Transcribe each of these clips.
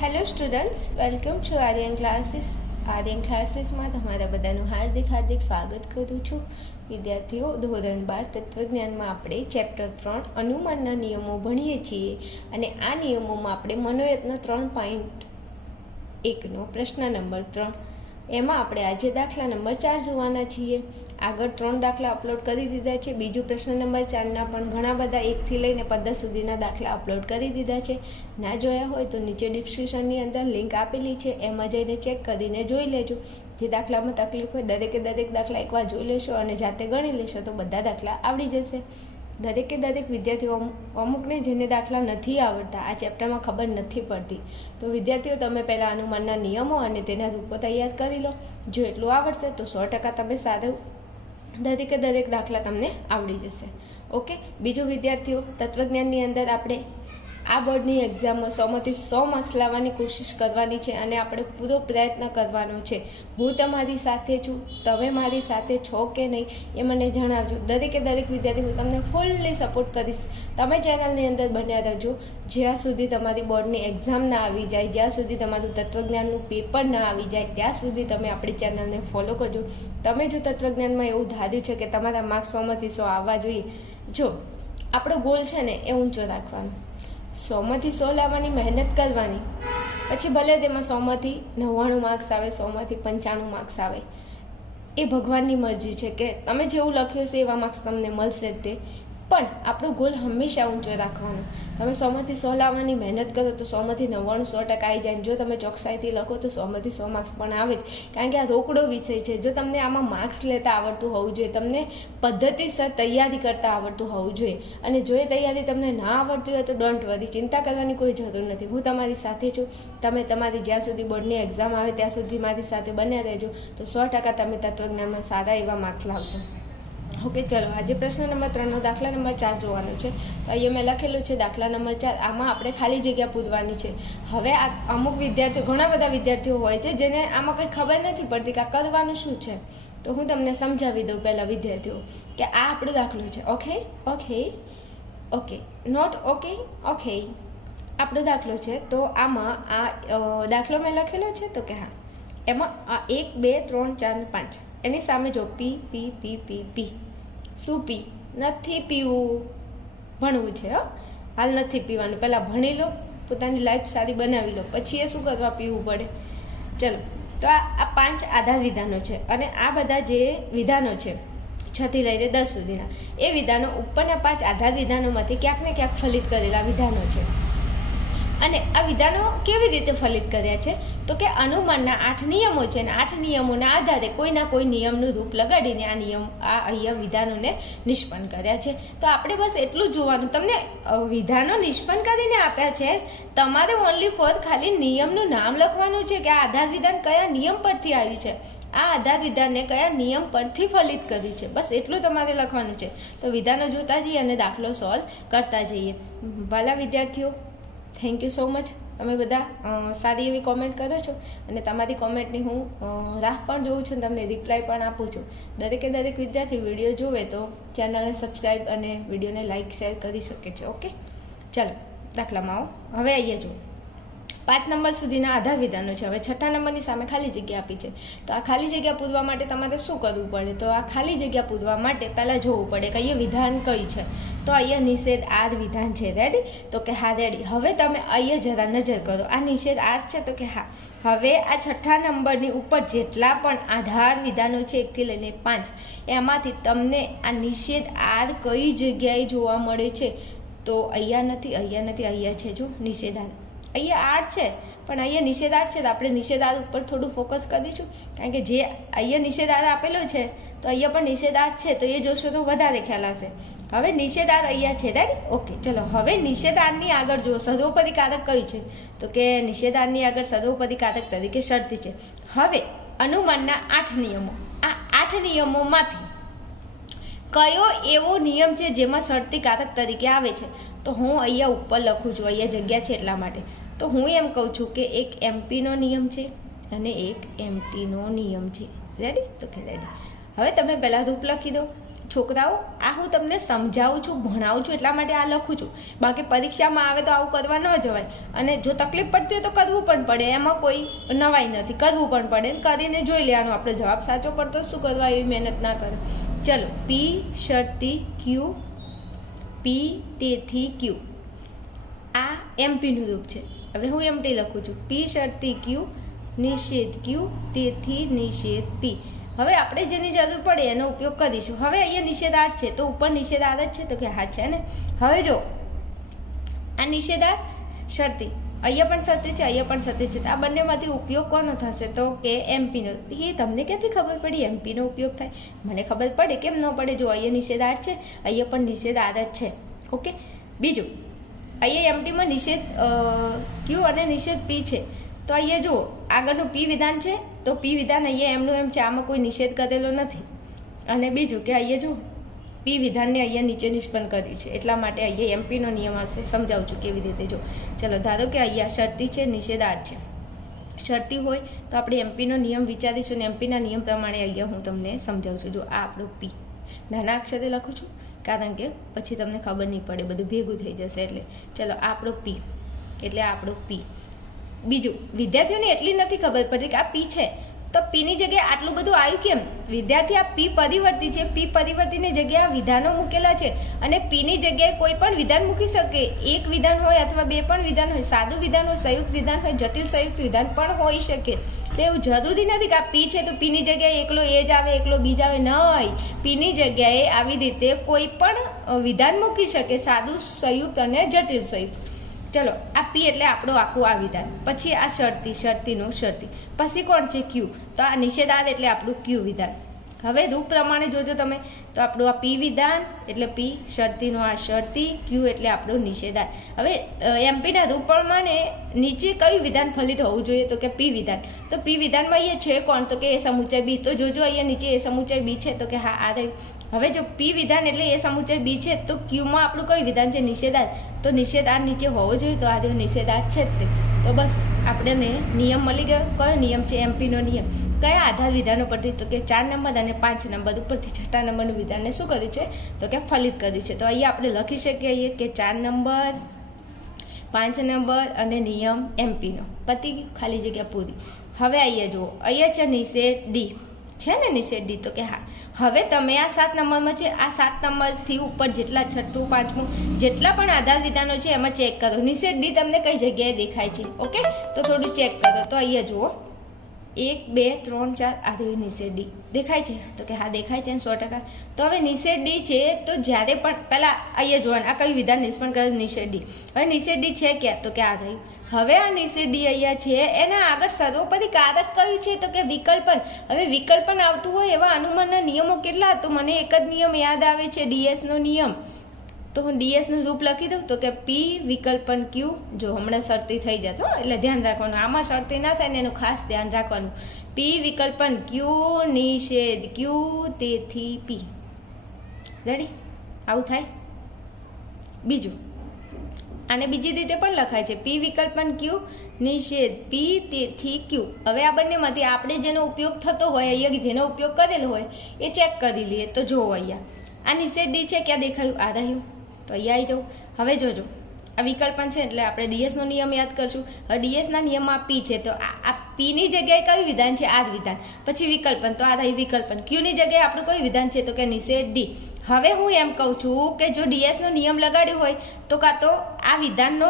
Hello students, welcome to Aryan classes. Aryan ક્લાસીસમાં તમારા બધાનું હાર્દિક સ્વાગત કરું છું. વિદ્યાર્થીઓ, ધોરણ 12 તત્વજ્ઞાનમાં આપણે ચેપ્ટર 3 અનુમાનના નિયમો ભણીએ છીએ અને આ નિયમોમાં આપણે મનોયત્ન 3.1નો પ્રશ્ન નંબર 3 એમાં આપણે આજે દાખલા નંબર 4 જોવાના છીએ. આગળ 3 દાખલા અપલોડ કરી દીધા છે. બીજું પ્રશ્ન નંબર 4ના પણ ઘણા બધા 1 થી લઈને 15 સુધીના દાખલા અપલોડ કરી દીધા છે. ના જોયા હોય તો નીચે ડિસ્ક્રિપ્શનની અંદર લિંક આપેલી છે, એમાં જઈને ચેક કરીને જોઈ લેજો. જે દાખલામાં તકલીફ હોય દરેક દાખલા એકવાર જોઈ લેશો અને જાતે ગણી લેશો તો બધા દાખલા આવડી જશે. દરેક વિદ્યાર્થીઓ, અમુકને જેને દાખલા નથી આવડતા, આ ચેપ્ટરમાં ખબર નથી પડતી, તો વિદ્યાર્થીઓ તમે પહેલાં અનુમાનના નિયમો અને તેના રૂપો તૈયાર કરી લો. જો એટલું આવડશે તો 100% તમે સારું દરેક દાખલા તમને આવડી જશે. ઓકે. બીજું વિદ્યાર્થીઓ, તત્વજ્ઞાનની અંદર આપણે આ બોર્ડની એક્ઝામમાં 100માંથી 100 માર્ક્સ લાવવાની કોશિશ કરવાની છે અને આપણે પૂરો પ્રયત્ન કરવાનો છે. હું તમારી સાથે છું, તમે મારી સાથે છો કે નહીં એ મને જણાવજો. દરેક વિદ્યાર્થી હું તમને ફૂલ્લી સપોર્ટ કરીશ. તમે ચેનલની અંદર બન્યા રહેજો જ્યાં સુધી તમારી બોર્ડની એક્ઝામ ના આવી જાય, જ્યાં સુધી તમારું તત્વજ્ઞાનનું પેપર ના આવી જાય, ત્યાં સુધી તમે આપણી ચેનલને ફોલો કરજો. તમે જો તત્વજ્ઞાનમાં એવું ધાર્યું છે કે તમારા માર્ક્સ 100માંથી 100 આવવા જોઈએ, જો આપણો ગોલ છે ને એ ઊંચો રાખવાનો, 100માંથી 100 લાવવાની મહેનત કરવાની, પછી ભલે તેમાં 100માંથી 99 માર્ક્સ આવે, 100માંથી 95 માર્ક્સ આવે, એ ભગવાનની મરજી છે કે તમે જેવું લખ્યું છે એવા માર્ક્સ તમને મળશે જ તે. પણ આપણો ગોલ હંમેશા ઊંચો રાખવાનો. તમે 100માંથી 100 લાવવાની મહેનત કરો તો 100માંથી 99 100% આવી જાય. જો તમે ચોકસાઈથી લખો તો 100માંથી 100 માર્ક્સ પણ આવે જ, કારણ કે આ રોકડો વિષય છે. જો તમને આમાં માર્ક્સ લેતા આવડતું હોવું જોઈએ, તમને પદ્ધતિસર તૈયારી કરતા આવડતું હોવું જોઈએ. અને જો એ તૈયારી તમને ના આવડતી હોય તો ડોન્ટ વરી, ચિંતા કરવાની કોઈ જરૂર નથી. હું તમારી સાથે છું. તમે તમારી જ્યાં સુધી બોર્ડની એક્ઝામ આવે ત્યાં સુધી મારી સાથે બન્યા રહેજો, તો 100% તમે તત્વજ્ઞાનમાં સારા એવા માર્ક્સ લાવશો. ઓકે, ચલો આજે પ્રશ્ન નંબર 3નો દાખલા નંબર 4 જોવાનો છે. તો અહીંયા મેં લખેલું છે દાખલા નંબર 4. આમાં આપણે ખાલી જગ્યા પૂરવાની છે. હવે આ અમુક વિદ્યાર્થીઓ, ઘણા બધા વિદ્યાર્થીઓ હોય છે જેને આમાં કંઈ ખબર નથી પડતી કે આ કરવાનું શું છે. તો હું તમને સમજાવી દઉં પહેલાં વિદ્યાર્થીઓ કે આ આપણો દાખલો છે. Okay, not okay. આપણો દાખલો છે. તો આમાં આ દાખલો મેં લખેલો છે તો કે હા, એમાં આ 1 2 3 4 5 એની સામે જો પી. શું પી? નથી પીવું, ભણવું છે. હાલ નથી પીવાનું, પહેલાં ભણી લો, પોતાની લાઈફ સારી બનાવી લો, પછી એ શું કરવા પીવું પડે. ચલો, તો આ 5 આધાર વિધાનો છે અને આ બધા જે વિધાનો છે 6 થી લઈને 10 સુધીના, એ વિધાનો ઉપરના 5 આધાર વિધાનોમાંથી ક્યાંક ને ક્યાંક ફલિત કરેલા વિધાનો છે. અને આ વિધાનો કેવી રીતે ફલિત કર્યા છે તો કે અનુમાનના 8 નિયમો છે અને 8 નિયમોના આધારે કોઈના કોઈ નિયમનું રૂપ લગાડીને આ અહીંયા વિધાનોને નિષ્પન્ન કર્યા છે. તો આપણે બસ એટલું જ જોવાનું. તમને વિધાનો નિષ્પન્ન કરીને આપ્યા છે, તમારે ઓનલી ફોર ખાલી નિયમનું નામ લખવાનું છે કે આ આધાર વિધાન કયા નિયમ પરથી આવ્યું છે, આ આધાર વિધાનને કયા નિયમ પરથી ફલિત કર્યું છે, બસ એટલું તમારે લખવાનું છે. તો વિધાનો જોતા જઈએ અને દાખલો સોલ્વ કરતા જઈએ. વાલા વિદ્યાર્થીઓ, થેન્ક યુ સો મચ. તમે બધા સારી એવી કોમેન્ટ કરો છો અને તમારી કોમેન્ટની હું રાહ પણ જોઉં છું, તમને રિપ્લાય પણ આપું છું. દરેક વિદ્યાર્થી વિડીયો જોવે તો ચેનલને સબસ્ક્રાઈબ અને વિડીયોને લાઇક શેર કરી શકે છે. ઓકે, ચાલો દાખલામાં આવો. હવે અહીંયા જુઓ, 5 નંબર સુધીના આધાર વિધાનો છે. હવે 6થા નંબરની સામે ખાલી જગ્યા આપી છે. તો આ ખાલી જગ્યા પૂરવા માટે તમારે શું કરવું પડે? તો આ ખાલી જગ્યા પૂરવા માટે પહેલાં જોવું પડે કે અહીંયા વિધાન કઈ છે. તો અહીંયા નિષેધ આર વિધાન છે. રેડી? તો કે હા, રેડી. હવે તમે અહીંયા જરા નજર કરો, આ નિષેધ આર છે તો કે હા. હવે આ 6થા નંબરની ઉપર જેટલા પણ આધાર વિધાનો છે 1 થી લઈને 5, એમાંથી તમને આ નિષેધ આર કઈ જગ્યાએ જોવા મળે છે? તો અહીંયા નથી, અહીંયા છે. જો નિષેધ આર અહીંયા 8 છે, પણ અહીંયા નિષેધાર છે તો આપણે નિષેધાર ઉપર થોડું ફોકસ કરીશું, કારણ કે જે અહીંયા નિષેધાર આપેલો છે તો અહીંયા પણ નિષેધાર છે, તો એ જોશો તો વધારે ખ્યાલ આવશે. હવે નિષેધાર અહીંયા છે. રેડી? ઓકે, ચલો. હવે નિષેધારની આગળ જુઓ, સર્વોપરીકારક કયું છે? તો કે નિષેધારની આગળ સર્વોપરીકારક તરીકે શરતી છે. હવે અનુમાનના 8 નિયમો, આ 8 નિયમોમાંથી કયો એવો નિયમ છે જેમાં શરતી કારક તરીકે આવે છે? તો હું અહીંયા ઉપર લખું છું, અહીંયા જગ્યા છે એટલા માટે. તો હું એમ કહું છું કે એક એમપીનો નિયમ છે અને એક એમટીનો નિયમ છે. રેડી? તો કે રેડી. હવે તમે પહેલાં રૂપ લખી દો. છોકરાઓ આ હું તમને સમજાવું છું, ભણાવું છું એટલા માટે આ લખું છું. બાકી પરીક્ષામાં આવે તો આવું કરવા ન જવાય. અને જો તકલીફ પડતી હોય તો કરવું પણ પડે, એમાં કોઈ નવાઈ નથી, કરવું પણ પડે. કરીને જોઈ લેવાનું આપણે જવાબ સાચો પડતો શું કરવા એવી મહેનત ના કરે. ચલો, પી શરતી ક્યુ, પી તેથી ક્યુ, આ એમપીનું રૂપ છે. હવે હું એમટી લખું છું, પી શરતી ક્યુ, નિષેધ ક્યુ, તેથી નિષેધ પી. હવે આપણે જેની જરૂર પડે એનો ઉપયોગ કરીશું. હવે અહીંયા નિષેધાર્થ છે તો ઉપર નિષેધાર્થ જ છે, તો કે હા છે ને. હવે જો આ નિષેધાર્થ શરતી, અહીંયા પણ શરતી છે, અહીંયા પણ શરતી છે, તો આ બંનેમાંથી ઉપયોગ કોનો થશે? તો કે એમપીનો. એ તમને ક્યાંથી ખબર પડી એમપીનો ઉપયોગ થાય? મને ખબર પડે, કેમ ન પડે? જો અહીંયા નિષેધાર્થ છે, અહીંયા પણ નિષેધાર્થ છે. ઓકે, બીજું અહીંયા એમટીમાં નિષેધ ક્યુ અને નિષેધ પી છે. તો અહીંયા જુઓ આગળનું પી વિધાન છે, તો પી વિધાન અહીંયા એમનું એમ છે, આમાં કોઈ નિષેધ કરેલો નથી. અને બીજું કે અહીંયા જુઓ પી વિધાનને અહીંયા નીચે નિષ્પન્ન કર્યું છે, એટલા માટે અહીંયા એમપીનો નિયમ આવશે. સમજાવું છું કેવી રીતે. જો ચલો, ધારો કે અહીંયા શરતી છે, નિષેધાર્થ છે. શરતી હોય તો આપણે એમપીનો નિયમ વિચારીશું ને એમપીના નિયમ પ્રમાણે અહીંયા હું તમને સમજાવું છું. જો આ આપણું પી નાના અક્ષરે લખું છું કારણ કે પછી તમને ખબર નહીં પડે, બધું ભેગું થઈ જશે. એટલે ચલો, આપણો પી એટલે આપણો પી. બીજું, વિદ્યાર્થીઓને એટલી નથી ખબર પડતી કે આ પી છે તો પીની જગ્યાએ આટલું બધું આવ્યું કેમ? વિદ્યાર્થી આ પી પરિવર્તી છે, પી પરિવર્તીની જગ્યાએ વિધાનો મૂકેલા છે અને પીની જગ્યાએ કોઈ પણ વિધાન મૂકી શકે. એક વિધાન હોય અથવા બે પણ વિધાન હોય, સાદું વિધાન હોય, સંયુક્ત વિધાન હોય, જટિલ સંયુક્ત વિધાન પણ હોઈ શકે. એટલે એવું જરૂરી નથી કે આ પી છે તો પીની જગ્યાએ એકલો એ જ આવે, એકલો બી જ આવે. નહીં, પીની જગ્યાએ આવી રીતે કોઈ પણ વિધાન મૂકી શકે, સાદું, સંયુક્ત અને જટિલ સંયુક્ત. ચલો, આ પી એટલે આપણું આખું આ વિધાન. પછી આ શરતી, શરતીનું શરતી. પછી કોણ છે? ક્યુ. તો આ નિષેધાર્થ એટલે આપણું ક્યુ વિધાન. હવે રૂપ પ્રમાણે જોજો તમે, તો આપણું આ પી વિધાન એટલે પી, શરતીનું આ શરતી, ક્યુ એટલે આપણું નિષેધાર્થ. હવે એમપીના રૂપ પ્રમાણે નીચે કયું વિધાન ફલિત હોવું જોઈએ? તો કે પી વિધાન. તો પી વિધાનમાં અહીંયા છે કોણ? તો કે એ સમુચય બી. તો જોજો અહીંયા નીચે એ સમુચય બી છે, તો કે હા આ રહ્યું. હવે જો પી વિધાન એટલે એ સમુચય બી છે, તો ક્યુમાં આપણું કયું વિધાન છે? નિષેધાર્થ. તો નિષેધાર્થ નીચે હોવો જોઈએ, તો આ જો નિષેધાર્થ છે જ તે. તો બસ આપણને નિયમ મળી ગયો. કયો નિયમ છે? એમપીનો નિયમ. કયા આધાર વિધાનો પરથી? તો કે 4 નંબર અને 5 નંબર ઉપરથી 6ઠા નંબરનું વિધાનને શું કર્યું છે? તો કે ફલિત કર્યું છે. તો અહીંયા આપણે લખી શકીએ કે 4 નંબર, 5 નંબર અને નિયમ એમપીનો. પતી ગયું, ખાલી જગ્યા પૂરી. હવે અહીંયા જુઓ, અહીંયા છે નિષેધ ડી છે ને, નિષેધ ડી. તો કે હા, હવે તમે આ 7 નંબરમાં છે, આ 7 નંબરથી ઉપર જેટલા 6ઠું 5મું જેટલા પણ આધાર વિધાનો છે એમાં ચેક કરો નિષેધ ડી તમને કઈ જગ્યાએ દેખાય છે. ઓકે, તો થોડું ચેક કરો. તો અહીંયા જુઓ 1 2 3 4 આ જેવી નિષેધ ડી દેખાય છે? તો કે હા દેખાય છે 100%. તો હવે નિષેધ ડી છે તો જ્યારે પણ પહેલાં અહીંયા જોવાનું આ કયું વિધાન નિષ્પન્ન કરે? નિષેધ ડી. હવે નિષેધ ડી છે ક્યાં? તો કે આ થયું. હવે આ નિષેધ ડી અહીંયા છે, એના આગળ સર્વોપરી કારક કયું છે? તો કે વિકલ્પન. હવે વિકલ્પન આવતું હોય એવા અનુમાનના નિયમો કેટલા? તો મને એક જ નિયમ યાદ આવે છે, ડીએસનો નિયમ. તો હું ડીએસનું રૂપ લખી દઉં. તો કે પી વિકલ્પન ક્યુ. જો હમણાં શરતી થઈ જતો, એટલે ધ્યાન રાખવાનું, આમાં શરતી ના થાય ને એનું ખાસ ધ્યાન રાખવાનું. પી વિકલ્પન ક્યુ, નિષેધ ક્યુ, તેથી પી. રેડી? આવું થાય. બીજું, આને બીજી રીતે પણ લખાય છે, પી વિકલ્પન ક્યુ, નિષેધ પી, તેથી ક્યુ. હવે આ બંનેમાંથી આપણે જેનો ઉપયોગ થતો હોય, અહીંયા જેનો ઉપયોગ કરેલો હોય એ ચેક કરી લઈએ. તો જુઓ અહીંયા આ નિષેધ ડી છે, ક્યાં દેખાયું? આ રહ્યું. તો અહીંયા આવી જાઉં. હવે જોજો આ વિકલ્પન છે એટલે આપણે ડીએસનો નિયમ યાદ કરશું. હવે ડીએસના નિયમમાં પી છે, તો આ પીની જગ્યાએ કયું વિધાન છે? આ જ વિધાન. પછી વિકલ્પન, તો આ રહ્યું વિકલ્પન. ક્યુની જગ્યાએ આપણું કયું વિધાન છે? તો કે નિષેધ ડી. હવે હું એમ કહું છું કે જો ડીએસનો નિયમ લગાડ્યો હોય તો કાં તો આ વિધાનનો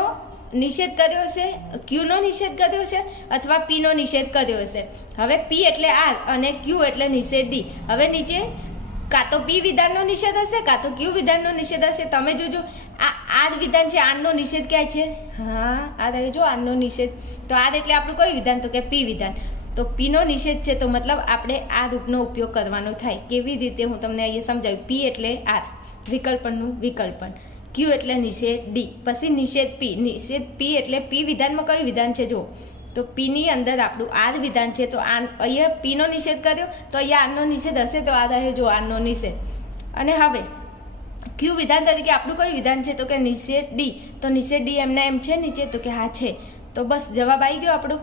નિષેધ કર્યો હશે, ક્યુનો નિષેધ કર્યો હશે અથવા પીનો નિષેધ કર્યો હશે. હવે પી એટલે આર અને ક્યુ એટલે નિષેધ ડી. હવે નીચે કાં તો પી વિધાનનો નિષેધ હશે કાં તો ક્યુ વિધાનનો નિષેધ હશે. તમે જોજો આ આર વિધાન છે, આરનો નિષેધ ક્યાં છે? હા આ રહ્યો જો આરનો નિષેધ. તો આર એટલે આપણું કયું વિધાન? તો કે પી વિધાન. તો પીનો નિષેધ છે તો મતલબ આપણે આ રૂપનો ઉપયોગ કરવાનો થાય. કેવી રીતે હું તમને અહીંયા સમજાવ્યું. પી એટલે આર, વિકલ્પનનું વિકલ્પન, ક્યુ એટલે નિષેધ ડી, પછી નિષેધ પી. નિષેધ પી એટલે પી વિધાનમાં કયું વિધાન છે? જો તો પીની અંદર આપણું આર વિધાન છે, તો અહીંયા પીનો નિષેધ કર્યો તો અહીંયા આરનો નિષેધ હશે, તો આ રહે જો આરનો નિષેધ. અને હવે ક્યુ વિધાન તરીકે આપણું કયું વિધાન છે? તો કે નિષેધ ડી. તો નિષેધ ડી એમના એમ છે નીચે? તો કે હા છે. તો બસ જવાબ આવી ગયો આપણો.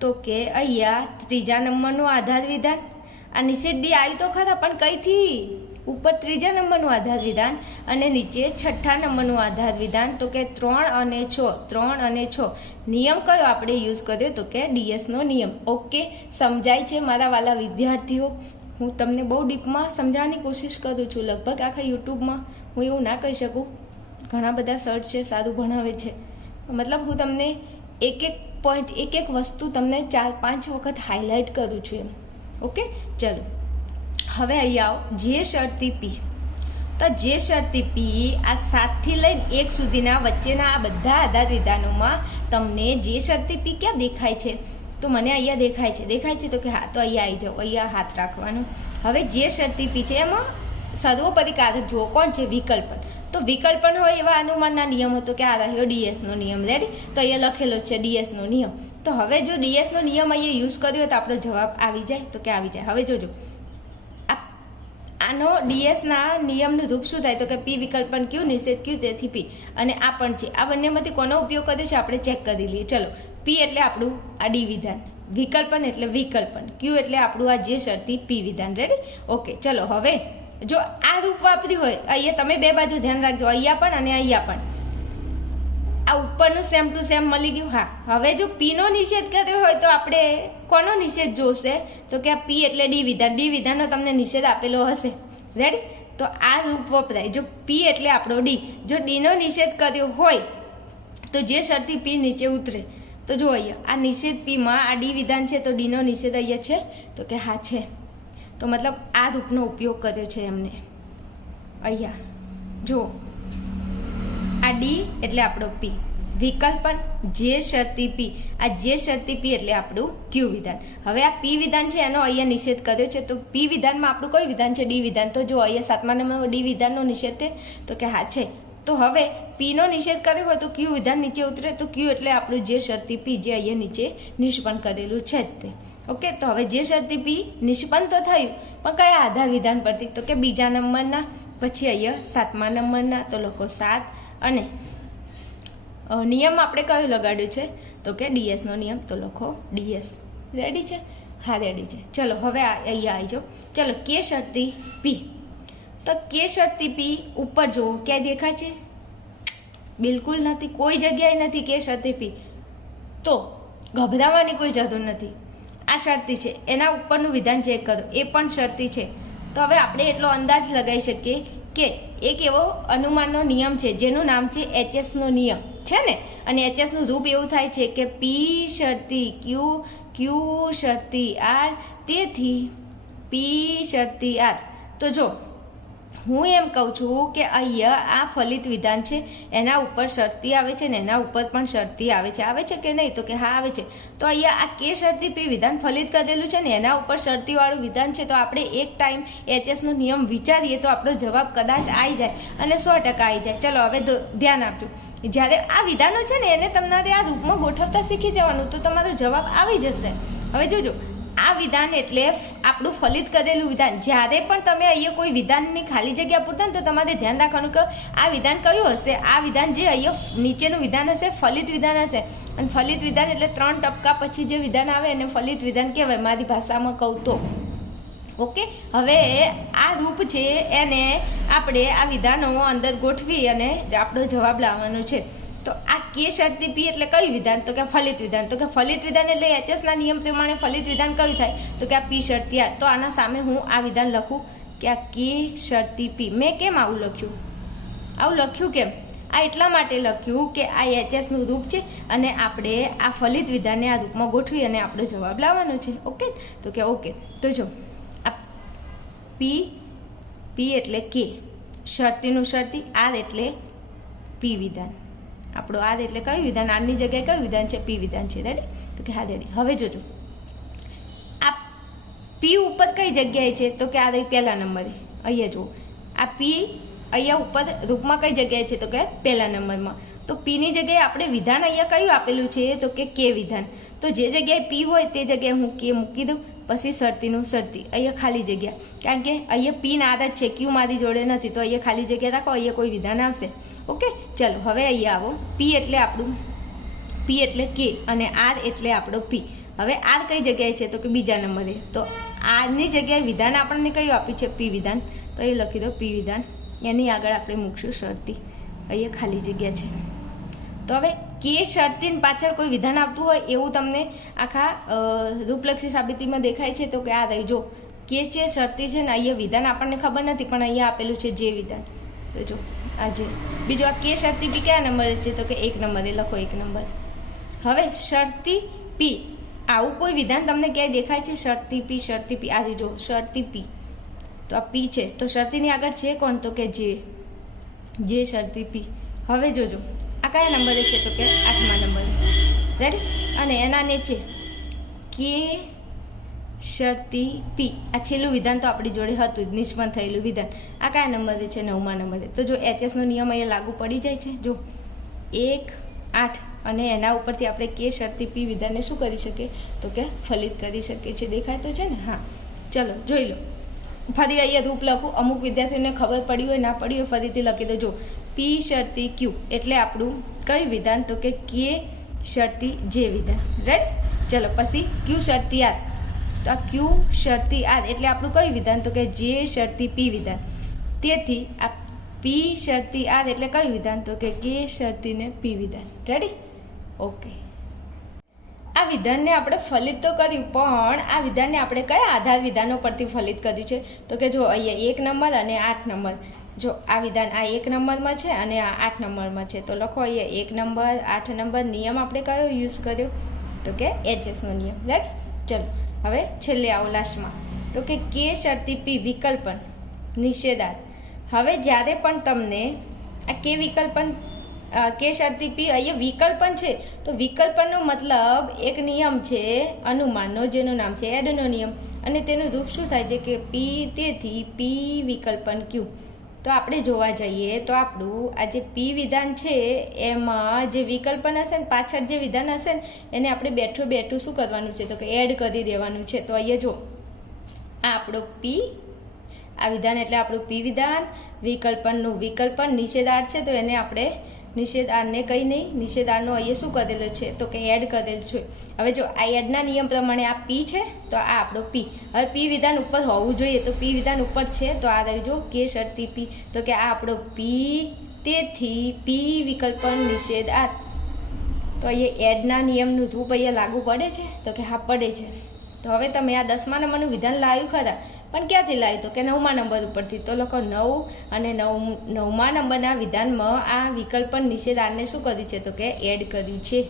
તો કે અહીંયા ત્રીજા નંબરનું આધાર વિધાન આ નિષેધ ડી આવી તો ખરા, પણ કઈથી? ઉપર ત્રીજા નંબરનું આધાર વિધાન અને નીચે છઠ્ઠા નંબરનું આધાર વિધાન. તો કે 3 અને 6, 3 અને 6. નિયમ કયો આપણે યુઝ કર્યો? તો કે ડીએસનો નિયમ. ઓકે, સમજાય છે મારા વાલા વિદ્યાર્થીઓ? હું તમને બહુ ડીપમાં સમજાવવાની કોશિશ કરું છું. લગભગ આખા યુટ્યુબમાં હું એવું ના કહી શકું, ઘણા બધા સર્ચ છે, સારું ભણાવે છે. મતલબ હું તમને એક એક પોઈન્ટ, એક એક વસ્તુ તમને 4-5 વખત હાઇલાઇટ કરું છું એમ. ઓકે, ચલો હવે અહીંયા આવો. જે શરતી પી, તો જે શરતી પી આ 7 થી લઈને 1 સુધીના વચ્ચેના આ બધા આધાર વિધાનોમાં તમને જે શરતી પી ક્યાં દેખાય છે? તો મને અહીંયા દેખાય છે. તો કે હા, તો અહીંયા આવી જાઓ, અહીંયા હાથ રાખવાનો. હવે જે શરતી પી છે એમાં સર્વોપરી કારક જુઓ, કોણ છે? વિકલ્પન. તો વિકલ્પન હોય એવા અનુમાનના નિયમ હતો કે આ રહ્યો ડીએસનો નિયમ. રેડી? તો અહીંયા લખેલો છે ડીએસનો નિયમ. તો હવે જો ડીએસનો નિયમ અહીંયા યુઝ કર્યો તો આપણો જવાબ આવી જાય. તો કે આવી જાય. હવે જોજો, આનો ડીએસના નિયમનું રૂપ શું થાય? તો કે પી વિકલ્પન ક્યુ, નિષેધ ક્યુ, તેથી પી. અને આ પણ છે. આ બંનેમાંથી કોનો ઉપયોગ કર્યો છે આપણે ચેક કરી લઈએ. ચલો, પી એટલે આપણું આ ડી વિધાન, વિકલ્પન એટલે વિકલ્પન, ક્યુ એટલે આપણું આ જે શરતી પી વિધાન. રેડી? ઓકે, ચલો હવે જો આ રૂપ વાપર્યું હોય, અહીંયા તમે બે બાજુ ધ્યાન રાખજો, અહીંયા પણ અને અહીંયા પણ. આ ઉપરનું સેમ ટુ સેમ મળી ગયું. હા, હવે જો પી નો નિષેધ કર્યો હોય તો આપણે કોનો નિષેધ જોશે? તો કે આ પી એટલે ડી વિધાન, ડી વિધાનનો તમને નિષેધ આપેલો હશે. રેડી? તો આ રૂપ વપરાય. જો પી એટલે આપણો ડી, જો ડી નો નિષેધ કર્યો હોય તો જે શરતી પી નીચે ઉતરે. તો જો અહીંયા આ નિષેધ પીમાં આ ડી વિધાન છે, તો ડીનો નિષેધ અહીંયા છે? તો કે હા છે. તો મતલબ આ રૂપનો ઉપયોગ કર્યો છે એમને. અહીંયા જો આ ડી એટલે આપણો પી, વિકલ્પન જે શરતી પી, આ જે શરતી પી એટલે આપણું ક્યુ વિધાન. હવે આ પી વિધાન છે એનો અહીંયા નિષેધ કર્યો છે. તો પી વિધાનમાં આપણું કયું વિધાન છે? ડી વિધાન. તો જો અહીંયા 7મા નંબરમાં ડી વિધાનનો નિષેધ છે. તો કે હા છે. તો હવે પી નો નિષેધ કર્યો હોય તો ક્યુ વિધાન નીચે ઉતરે. તો ક્યુ એટલે આપણું જે શરતી પી, જે અહીંયા નીચે નિષ્પન્ન કરેલું છે જ તે. ઓકે, તો હવે જે શરતી પી નિષ્પન્ન તો થયું, પણ કયા આધાર વિધાન પરથી? તો કે બીજા નંબરના. પછી અહીંયા 7મા નંબરના. તો લખો 7. અને નિયમ આપણે કયો લગાડ્યો છે? તો કે ડીએસનો નિયમ. તો લખો ડીએસ. રેડી છે? હા, રેડી છે. ચલો હવે અહીંયા આવી જાઓ. ચલો, કે શરતી પી. તો કે શરતી પી ઉપર જુઓ, ક્યાં દેખાય છે? બિલકુલ નથી, કોઈ જગ્યાએ નથી કે શરતી પી. તો ગભરાવાની કોઈ જરૂર નથી. આ શરતી છે, એના ઉપરનું વિધાન ચેક કરો, એ પણ શરતી છે. તો હવે આપણે એટલો અંદાજ લગાવી શકીએ કે એક એવો અનુમાનનો નિયમ છે જેનું નામ છે એચએસનો નિયમ છે ને. અને એચએસનું રૂપ એવું થાય છે કે પી શરતી ક્યુ, ક્યુ શરતી આર, તેથી પી શરતી આર. તો જો હું એમ કહું છું કે અહીંયા આ ફલિત વિધાન છે, એના ઉપર શરતી આવે છે ને એના ઉપર પણ શરતી આવે છે. આવે છે કે નહીં? તો કે હા આવે છે. તો અહીંયા આ કે શરતી પી વિધાન ફલિત કરેલું છે ને એના ઉપર શરતીવાળું વિધાન છે. તો આપણે એક ટાઈમ એચએસનો નિયમ વિચારીએ તો આપણો જવાબ કદાચ આવી જાય અને 100% આવી જાય. ચલો હવે ધ્યાન આપજો, જ્યારે આ વિધાનો છે ને એને તમારે આ રૂપમાં ગોઠવતા શીખી જવાનું, તો તમારો જવાબ આવી જશે. હવે જોજો, આ વિધાન એટલે આપણું ફલિત કરેલું વિધાન. જ્યારે પણ તમે અહીંયા કોઈ વિધાનની ખાલી જગ્યા પૂરતા ને તો તમારે ધ્યાન રાખવાનું કે આ વિધાન કયું હશે? આ વિધાન જે અહીંયા નીચેનું વિધાન હશે ફલિત વિધાન હશે. અને ફલિત વિધાન એટલે 3 ટપકા પછી જે વિધાન આવે એને ફલિત વિધાન કહેવાય, મારી ભાષામાં કહું તો. ઓકે, હવે આ રૂપ છે એને આપણે આ વિધાનો અંદર ગોઠવી અને આપણો જવાબ લાવવાનો છે. તો આ કે શરતી પી એટલે કયું વિધાન? તો કે ફલિત વિધાન. તો કે ફલિત વિધાન એટલે એચએસના નિયમ પ્રમાણે ફલિત વિધાન કયું થાય? તો કે આ પી શરતી આર. તો આના સામે હું આ વિધાન લખું કે આ કે શરતી પી. મેં કેમ આવું લખ્યું? આવું લખ્યું કેમ? આ એટલા માટે લખ્યું કે આ એચએસનું રૂપ છે અને આપણે આ ફલિત વિધાનને આ રૂપમાં ગોઠવી અને આપણો જવાબ લાવવાનો છે. ઓકે, તો કે ઓકે. તો જો આ પી, પી એટલે કે શરતીનું શરતી, આર એટલે પી વિધાન. આપણો આર એટલે કયું વિધાન? આરની જગ્યાએ કયું વિધાન છે? પી વિધાન છે. રેડી? તો કે હા રેડી. હવે જોજો, આ પી ઉપર કઈ જગ્યાએ છે? તો કે આ રહી પહેલા નંબરે. અહીંયા જુઓ, આ પી અહીંયા ઉપર રૂપમાં કઈ જગ્યાએ છે? તો કે પહેલા નંબરમાં. તો પીની જગ્યાએ આપણે વિધાન અહીંયા કયું આપેલું છે? તો કે વિધાન. તો જે જગ્યાએ પી હોય તે જગ્યાએ હું કે મૂકી દઉં, પછી શરતીનું શરતી, અહીંયા ખાલી જગ્યા. કારણ કે અહીંયા પી ના આદત છે, ક્યુ મારી જોડે નથી, તો અહીંયા ખાલી જગ્યા રાખો, અહીંયા કોઈ વિધાન આવશે. ઓકે, ચલો હવે અહીંયા આવો. પી એટલે આપણું, પી એટલે કે અને આર એટલે આપણો પી. હવે આર કઈ જગ્યાએ છે તો કે બીજા નંબરે, તો આરની જગ્યાએ વિધાન આપણને કયું આપ્યું છે પી વિધાન, તો એ લખી દો પી વિધાન. એની આગળ આપણે મૂકશું શરતી, અહીંયા ખાલી જગ્યા છે. તો હવે કે શરતી પાછળ કોઈ વિધાન આવતું હોય એવું તમને આખા રૂપલક્ષી સાબિતીમાં દેખાય છે તો કે આ રહી જો કે છે શરતી છે ને અહીંયા વિધાન આપણને ખબર નથી પણ અહીંયા આપેલું છે જે વિધાન, તો જો આજે બીજું આ કે શરતી પી કયા નંબરે છે તો કે 1 નંબરે, લખો 1 નંબર. હવે શરતી પી આવું કોઈ વિધાન તમને ક્યાંય દેખાય છે શરતી પી આ જો શરતી પી, તો આ પી છે તો શરતીની આગળ છે કોણ તો કે જે શરતી પી. હવે જોજો આ કયા નંબરે છે તો કે 8મા નંબરે, રેડી. અને એના નીચે કે શરતી પી આ છેલ્લું વિધાન તો આપણી જોડે હતું જ, નિષ્પન્ન થયેલું વિધાન. આ કયા નંબરે છે 9મા નંબરે. તો જો એચએસનો નિયમ અહીંયા લાગુ પડી જાય છે, જો 1 8 અને એના ઉપરથી આપણે કે શરતી પી વિધાનને શું કરી શકીએ તો કે ફલિત કરી શકીએ છીએ. દેખાય તો છે ને? હા, ચલો જોઈ લો. ફરી અહીંયા રૂપ લખું, અમુક વિદ્યાર્થીઓને ખબર પડી હોય ના પડી હોય ફરીથી લખી દો. જો પી શરતી ક્યુ એટલે આપણું કયું વિધાન તો કે શરતી જે વિધાન, રાઈટ. ચલો પછી ક્યુ શરતી આર, તો આ ક્યુ શરતી આર એટલે આપણું કયું વિધાન તો કે જે શરતી પી વિધાન. તેથી આ પી શરતી આર એટલે કયું વિધાન તો કે શરતીને પી વિધાન, રેડી. ઓકે, આ વિધાનને આપણે ફલિત તો કર્યું પણ આ વિધાનને આપણે કયા આધાર વિધાનો પરથી ફલિત કર્યું છે તો કે જો અહીંયા 1 નંબર અને 8 નંબર. જો આ વિધાન આ 1 નંબરમાં છે અને આ 8 નંબરમાં છે, તો લખો અહીંયા 1 નંબર 8 નંબર. નિયમ આપણે કયો યુઝ કર્યો તો કે એચએસનો નિયમ, રાઈટ. ચલો હવે છેલ્લે આવો લાસ્ટમાં તો કે શરતી પી વિકલ્પન નિષેધાર. હવે જ્યારે પણ તમને આ કે વિકલ્પન કે શરતી પી અહીંયા વિકલ્પન છે તો વિકલ્પનનો મતલબ એક નિયમ છે અનુમાનનો જેનું નામ છે એડનો નિયમ, અને તેનું રૂપ શું થાય છે કે પી. તેથી પી વિકલ્પન ક્યુ. તો આપણે જોવા જઈએ તો આપણું આ જે પી વિધાન છે એમાં જે વિકલ્પન હશે ને પાછળ જે વિધાન હશે ને એને આપણે બેઠું શું કરવાનું છે તો કે એડ કરી દેવાનું છે. તો અહીંયા જો આ આપણો પી, આ વિધાન એટલે આપણું પી વિધાન, વિકલ્પનનું વિકલ્પન નિષેધાર છે તો એને આપણે નિષેધારને કંઈ નહીં, નિષેધારનો અહીંયા શું કરેલો છે તો કે એડ કરેલ છે. હવે જો આ એડના નિયમ પ્રમાણે આ પી છે તો આ આપણો પી. હવે પી વિધાન ઉપર હોવું જોઈએ તો પી વિધાન ઉપર છે તો આ રહ્યું જો કે શરતી પી, તો કે આ આપણો પી. તેથી પી વિકલ્પન નિષેધાર. તો અહીંયા એડના નિયમનું રૂપ અહીંયા લાગુ પડે છે તો કે હા પડે છે. તો હવે તમે આ 10મા નંબરનું વિધાન લાવ્યું ખરા પણ ક્યાંથી લાવ્યું તો કે 9મા નંબર ઉપરથી. તો લખો 9 અને 9મા નંબરના વિધાનમાં આ વિકલ્પન નિષેધારને શું કર્યું છે તો કે એડ કર્યું છે,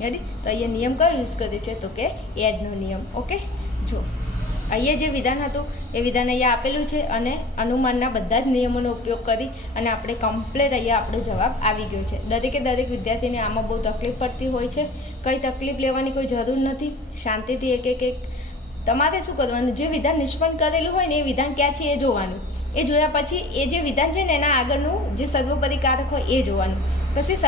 રેડી. તો અહીંયા નિયમ કયો યુઝ કર્યો છે તો કે એડનો નિયમ. ઓકે, જો અહીંયા જે વિધાન હતું એ વિધાન અહીંયા આપેલું છે અને અનુમાનના બધા જ નિયમોનો ઉપયોગ કરી અને આપણે કમ્પ્લેટ અહીંયા આપણો જવાબ આવી ગયો છે. દરેક વિદ્યાર્થીને આમાં બહુ તકલીફ પડતી હોય છે. કંઈ તકલીફ લેવાની કોઈ જરૂર નથી, શાંતિથી એક તમારે શું કરવાનું, જે વિધાન નિષ્પન્ન કરેલું હોય ને એ વિધાન ક્યાં છે એ જોવાનું. એ જોયા પછી એ જે વિધાન છે ને એના આગળનું જે સર્વોપરીકારક હોય એ જોવાનું. પછી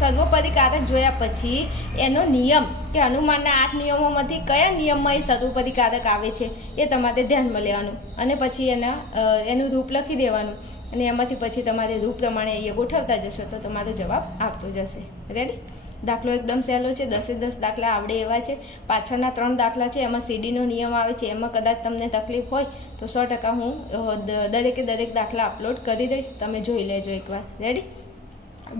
સર્વોપરીકારક જોયા પછી એનો નિયમ કે અનુમાનના 8 નિયમોમાંથી કયા નિયમમાં એ સર્વોપરીકારક આવે છે એ તમારે ધ્યાનમાં લેવાનું અને પછી એનું રૂપ લખી દેવાનું અને એમાંથી પછી તમારે રૂપ પ્રમાણે એ ગોઠવતા જશો તો તમારો જવાબ આવતો જશે, રેડી. દાખલો એકદમ સહેલો છે, 10 દાખલા આવડે એવા છે. પાછળના 3 દાખલા છે એમાં સીડીનો નિયમ આવે છે, એમાં કદાચ તમને તકલીફ હોય તો 100% હું દરેક દાખલા અપલોડ કરી દઈશ, તમે જોઈ લેજો એકવાર, રેડી.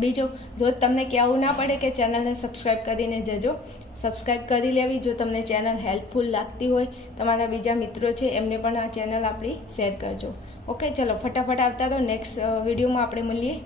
બીજો રોજ તમને કહેવું ના પડે કે ચેનલને સબસ્ક્રાઈબ કરીને જજો, સબસ્ક્રાઈબ કરી લેવી. જો તમને ચેનલ હેલ્પફુલ લાગતી હોય, તમારા બીજા મિત્રો છે એમને પણ આ ચેનલ આપણી શેર કરજો. ઓકે, ચલો ફટાફટ આવતા રહો. નેક્સ્ટ વિડીયોમાં આપણે મળીએ.